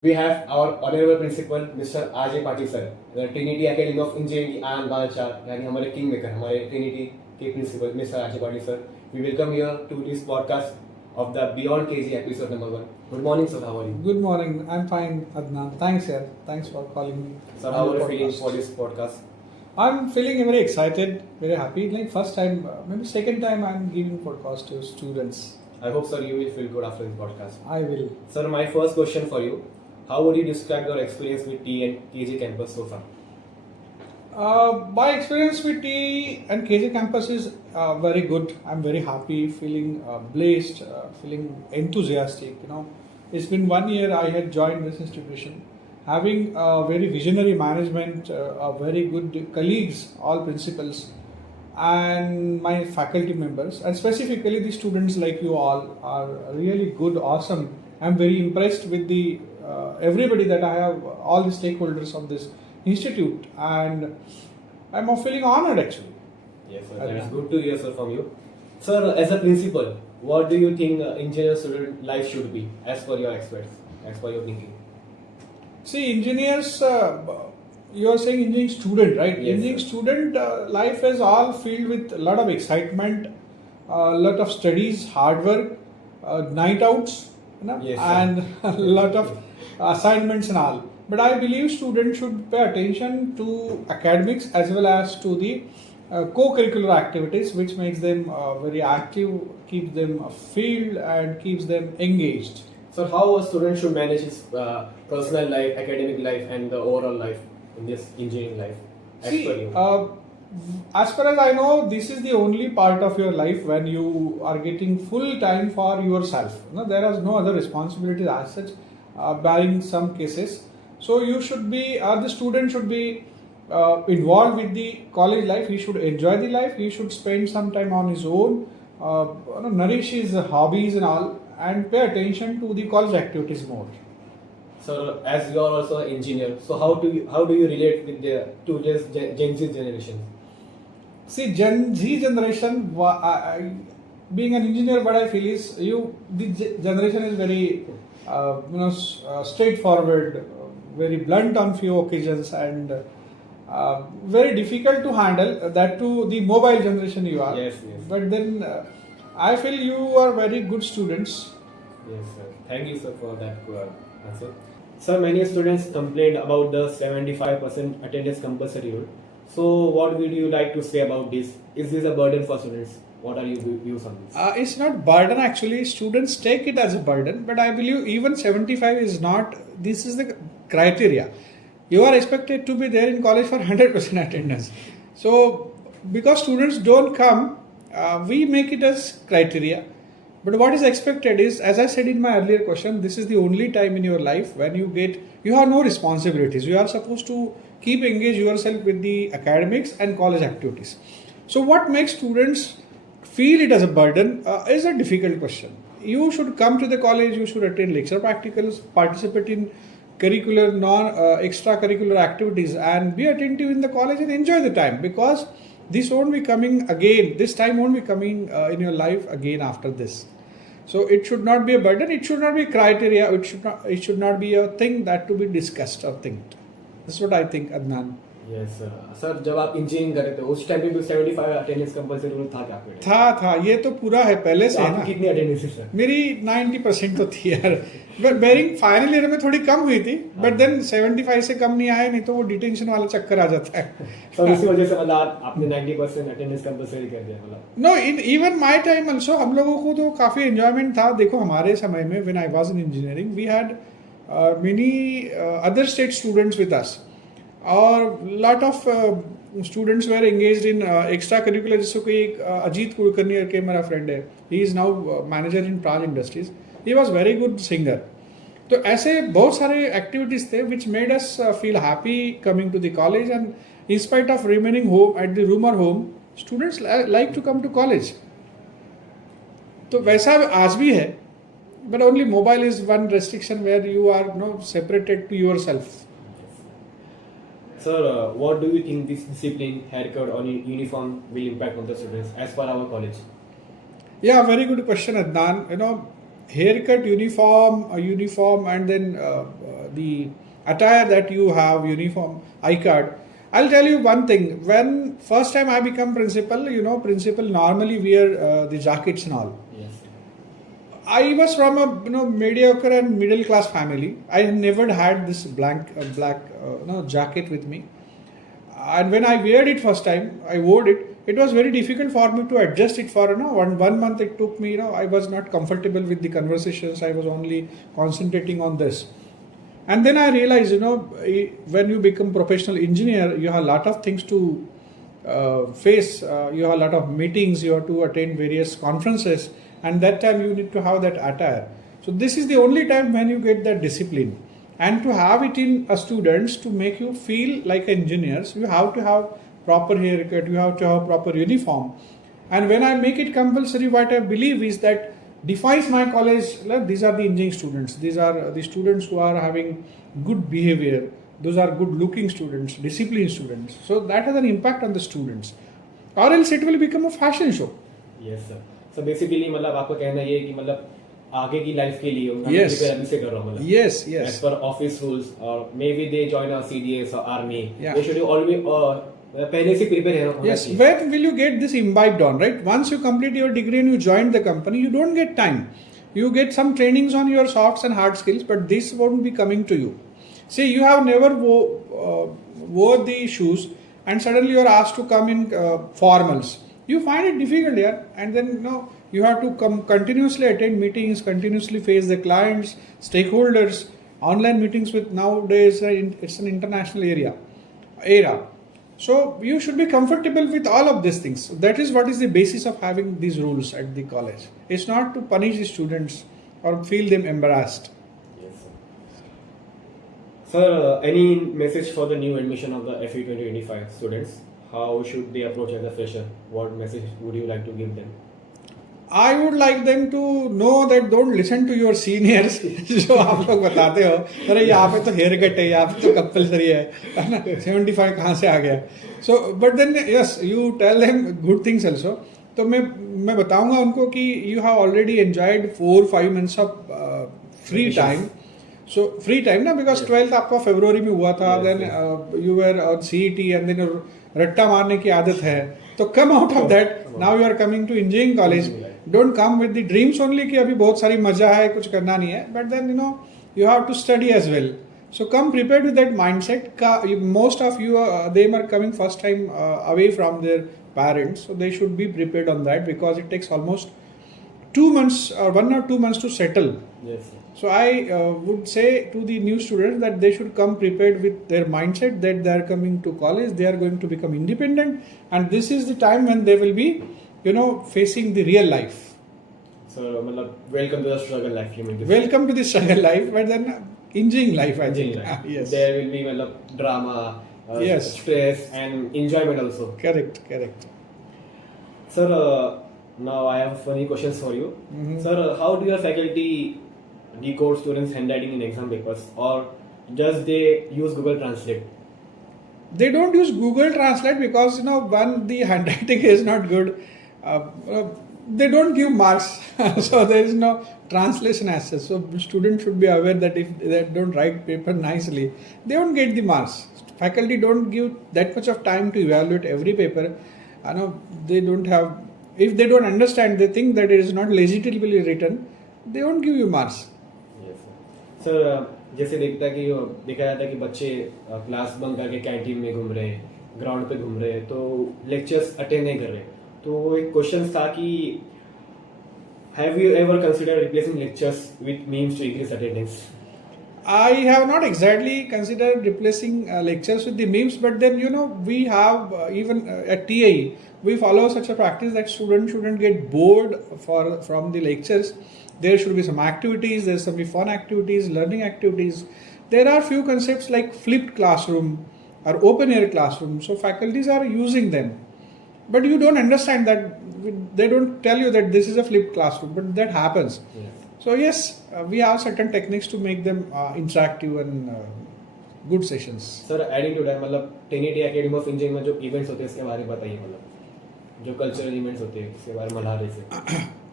We have our honorable principal, Mr. R.J. Patil sir, the Trinity Academy of Engineering and बादशाह यानी हमारे king maker हमारे Trinity के principal mister RJ Patil sir. We welcome you to this podcast of the Beyond KG episode number 1. Good morning, sir. How are you? Good morning. I'm fine, Adnan. Thanks, sir. Thanks for calling me. Sir, how are you feeling for this podcast? I'm feeling very excited, very happy. Like first time, maybe second time I'm giving podcast to students. I hope, sir, you will feel good after this podcast. I will. Sir, my first question for you: how would you describe your experience with T and KG campus so far? My experience with T and KJ campus is very good. I'm very happy, feeling blessed, feeling enthusiastic. It's been 1 year I had joined this institution, having a very visionary management, a very good colleagues, all principals, and my faculty members, and specifically the students like you all are really good, awesome. I'm very impressed with the everybody that I have, all the stakeholders of this institute, and I'm feeling honored actually. Yes, sir. That is good to hear, sir, from you. Sir, as a principal, what do you think engineer student life should be, as per your experts, as per your thinking? See, engineers, you are saying engineering student, right? Yes, engineering sir. student life is all filled with a lot of excitement, a lot of studies, hard work, night outs, Yes, sir. and a lot of assignments and all. But I believe students should pay attention to academics as well as to the co-curricular activities, which makes them very active, keeps them field, and keeps them engaged. So, how a student should manage his personal life, academic life, and the overall life in this engineering life? As See, per you? as far as I know, this is the only part of your life when you are getting full time for yourself. There is no other responsibilities as such, barring some cases. So you should be, or the student should be involved with the college life. He should enjoy the life. He should spend some time on his own, nourish his hobbies and all, and pay attention to the college activities more. So, as you are also an engineer, so how do you relate with the today's Gen Z generation? See, Gen Z generation, being an engineer, what I feel is the generation is very, straightforward, very blunt on few occasions, and very difficult to handle. That to the mobile generation you are. Yes. But then I feel you are very good students. Yes, sir. Thank you, sir, for that answer. Sir, many students complained about the 75% attendance compulsory rule. So, what would you like to say about this? Is this a burden for students? What are your views on this? It's not burden actually. Students take it as a burden, but I believe even 75 is not. This is the criteria. You are expected to be there in college for 100% attendance. So, because students don't come, we make it as criteria. But what is expected is, as I said in my earlier question, this is the only time in your life when you have no responsibilities. You are supposed to keep engaged yourself with the academics and college activities. So what makes students feel it as a burden is a difficult question. You should come to the college, you should attend lecture practicals, participate in curricular, extracurricular activities, and be attentive in the college and enjoy the time, because this won't be coming again. This time won't be coming in your life again after this. So it should not be a burden. It should not be criteria. It should not be a thing that to be discussed or think. That's what I think, Adnan. Yes, sir. Sir, जब आप engineering कर रहे थे उस time पे भी 75 attendance compulsory rule था क्या आपके? था ये तो पूरा है पहले से है ना. कितनी अटेंडेंस है सर? मेरी 90% तो थी यार. बट बेरिंग फाइनल ईयर में थोड़ी कम हुई थी, बट देन 75 से कम नहीं आया, नहीं तो वो डिटेंशन वाला चक्कर आ जाता है. तो इसी वजह से मतलब आपने 90% अटेंडेंस कंपल्सरी कर दिया मतलब? No, even my time also हम लोगों को तो काफी एंजॉयमेंट था. देखो हमारे समय में when I was in engineering we had many other state students with us, और lot of students where engaged in extra curricular. जैसे कोई एक अजीत कुलकर्णी करके मेरा फ्रेंड है, he is now manager in Praj industries. He was very good singer. तो ऐसे बहुत सारे एक्टिविटीज थे which made us feel happy coming to the college, and in spite of remaining home at the room और home, students like to come to college. तो वैसा आज भी है, but only mobile is one restriction where you are separated to your self. Sir, what do you think this discipline, haircut, or uniform will impact on the students as per our college? Yeah, very good question, Adnan. Haircut, uniform, and then the attire that you have, uniform, I-card. I'll tell you one thing. When first time I become principal, principal normally wear the jackets and all. Yes. I was from a mediocre and middle class family. I never had this black jacket with me. And when I wore it first time, I wore it. It was very difficult for me to adjust it for one month. It took me. I was not comfortable with the conversations. I was only concentrating on this. And then I realized, when you become professional engineer, you have a lot of things to face. You have a lot of meetings. You have to attend various conferences, and that time you need to have that attire. So this is the only time when you get that discipline, and to have it in students to make you feel like engineers, you have to have proper haircut. You have to have proper uniform. And when I make it compulsory, what I believe is that defines my college. These are the engineering students. These are the students who are having good behavior. Those are good looking students, disciplined students. So that has an impact on the students. Or else it will become a fashion show. Yes sir. So basically मतलब आपको कहना ये है कि मतलब आगे की life के लिए Yes. prepare अभी से कर रहा हूँ मतलब. Yes, yes. As per office rules or maybe they join a CDS or army. Yeah. They should always पहले से prepare होना Yes, चाहिए. where will you get this imbibed on, right? Once you complete your degree and you join the company, you don't get time. You get some trainings on your softs and hard skills, but this won't be coming to you. See, you have never wore the shoes and suddenly you are asked to come in formals. You find it difficult here, and then you have to come continuously attend meetings, continuously face the clients, stakeholders, online meetings with nowadays, it's an international era. So you should be comfortable with all of these things. That is what is the basis of having these rules at the college. It's not to punish the students or feel them embarrassed. Yes, sir. Sir, any message for the new admission of the FE 2025 students? How should they approach as a fresher? What message would you like to give them? I would like them to know that don't listen to your seniors जो आप लोग बताते हो अरे यहाँ पे तो hair cut है यहाँ पे तो कंपलसरी है ना 75 कहाँ से आ गया so but then yes you tell them good things also तो मैं बताऊंगा उनको कि you have already enjoyed 4-5 months of free time so free time ना because 12th आपका फरवरी में हुआ था then you were on CET and then रट्टा मारने की आदत है तो come out of that now you are coming to engineering college don't come with the dreams only कि अभी बहुत सारी मजा है कुछ करना नहीं है but then you have to study as well so come prepared with that mindset most of you them are coming first time away from their parents so they should be prepared on that because it takes almost 2 months or 1 or 2 months to settle. Yes, sir. So I would say to the new students that they should come prepared with their mindset that they are coming to college, they are going to become independent, and this is the time when they will be, facing the real life. So, welcome to the struggle life. Welcome to the struggle life, but then enjoying life, I think. Life. Yes. There will be drama, yes, stress, and enjoyment also. Correct. Sir, now I have funny questions for you. Mm-hmm. Sir, how do your faculty decode students' handwriting in exam papers, or just they use Google Translate? They don't use Google Translate because one, the handwriting is not good. They don't give marks, so there is no translation as such. So students should be aware that if they don't write paper nicely, they don't get the marks. Faculty don't give that much of time to evaluate every paper. They don't have. If they don't understand, they think that it is not legitimately written. They won't give you marks. Yes, sir. Sir, जैसे देखा जाता है कि बच्चे class bunk करके canteen में घूम रहे हैं, ग्राउंड पे घूम रहे हैं, तो लेक्चर्स अटेंड नहीं कर रहे. तो एक क्वेश्चन था कि have you ever considered replacing lectures with memes to increase attendance? I have not exactly considered replacing lectures with the memes, but then we have even at TAE we follow such a practice that students shouldn't get bored from the lectures. There should be some activities, there should be fun activities, learning activities. There are few concepts like flipped classroom or open air classroom. So faculties are using them. But you don't understand that, they don't tell you that this is a flipped classroom, but that happens. Yeah. So yes, we have certain techniques to make them interactive and good sessions. Sir, adding to that, Trinity Academy of Engineering में जो events होते हैं इसके बारे में बताइए जो cultural events होते हैं इसके बारे में मल्हारे से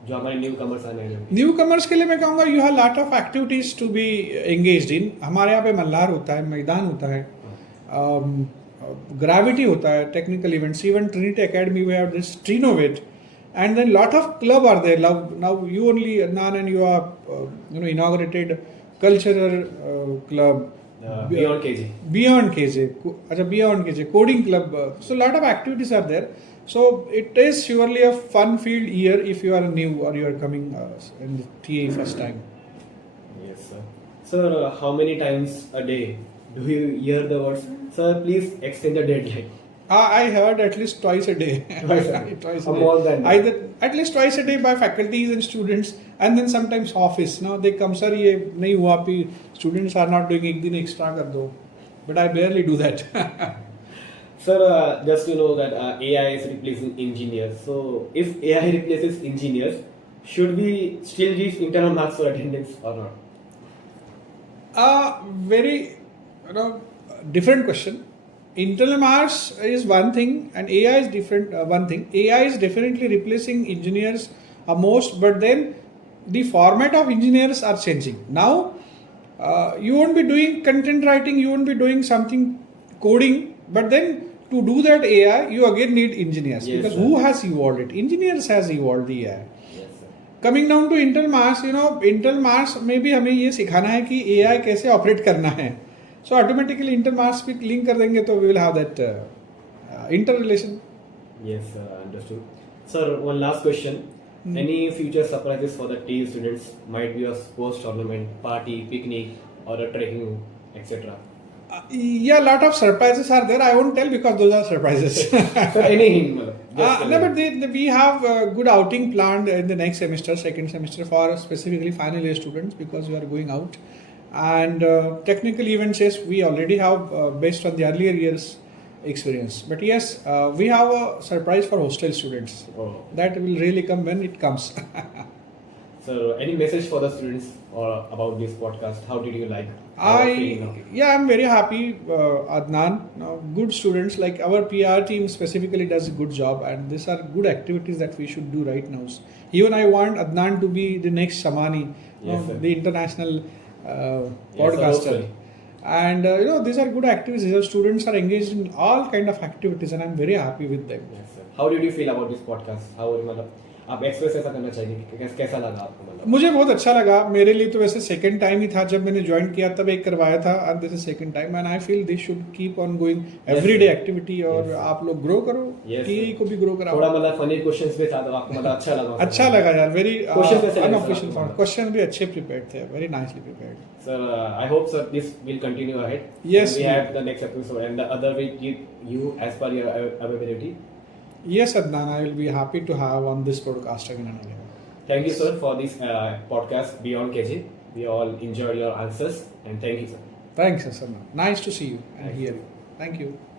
जो हमारे न्यू कमर्स आने हैं? न्यू कमर्स के लिए मैं कहूँगा you have lot of activities to be engaged in. हमारे यहाँ पे मल्लार होता है, मैदान होता है, ग्रेविटी होता है, technical events, even Trinity academy we have this ट्रिनोवेट, and then lot of club are there. Now you only, Adnan, and you are inaugurated cultural club, Beyond KG. beyond KJ coding club. So lot of activities are there. So it is surely a fun field year if you are new or you are coming in the TA first time. Yes, sir. Sir, how many times a day do you hear the words, sir, please extend the deadline? I heard at least twice a day. Twice a day. Twice a More day. than that. Either at least twice a day by faculties and students, and then sometimes office. Now they come, sir, ये नहीं हुआ भी, students are not doing, एक दिन extra कर दो. But I barely do that. Sir, just to know that AI is replacing engineers. So if AI replaces engineers, should we still give internal marks for attendance or not? Very different question. Internal marks is one thing and AI is different. One thing, AI is definitely replacing engineers most, but then the format of engineers are changing. Now you won't be doing content writing, you won't be doing something coding, but then to do that AI you again need engineers. Yes, because sir. who has evolved it? Engineers has evolved the AI. Yes, sir. Coming down to internal marks, internal marks में भी हमें ये सिखाना है कि AI कैसे operate करना है. So automatically inter marks भी लिंक कर देंगे तो we will have that interrelation. Yes, sir, understood. Sir, one last question. Any future surprises for the TA students? Might be a sports tournament, party, picnic, or a trekking, etc. Yeah, lot of surprises are there. I won't tell because those are surprises. Sir, any hint? No, but we have a good outing planned in the next semester, second semester, for specifically final year students because we are going out. And technical events, yes, we already have based on the earlier years experience. But yes, we have a surprise for hostel students. Oh. That will really come when it comes. So, any message for the students or about this podcast? How did you like? I'm very happy, Adnan. Good students, like our PR team specifically does a good job, and these are good activities that we should do right now. Even I want Adnan to be the next Samani, Yes, sir. the international podcaster. And these are good activities. Our students are engaged in all kind of activities, and I'm very happy with them. Yes, sir. How did you feel about this podcast? How मतलब आप express ऐसा करना चाहिए कि कैसा लगा आपको? मतलब मुझे बहुत अच्छा लगा. मेरे लिए तो वैसे सेकंड टाइम ही था जब मैंने ज्वाइन किया, तब एक करवाया था, and this is second time, and I feel this should keep on going everyday activity. और आप लोग ग्रो करो, टीए को भी ग्रो कराओ. थोड़ा मतलब फनी क्वेश्चंस भी था तो आपको मतलब अच्छा लगा? अच्छा लगा यार. वेरी अनऑफिशियल फॉर्म क्वेश्चन भी अच्छे प्रिपेयर्ड थे, very nicely prepared. Sir, I hope, sir, this will continue ahead. Yes, we have the next episode, and the other will give you as per your availability. Yes, Adnan, I will be happy to have on this podcast again and again. Thank you, sir, for this podcast Beyond KG. We all enjoyed your answers, and thank you, sir. Thanks, sir. Nice to see you and hear you. Thank you.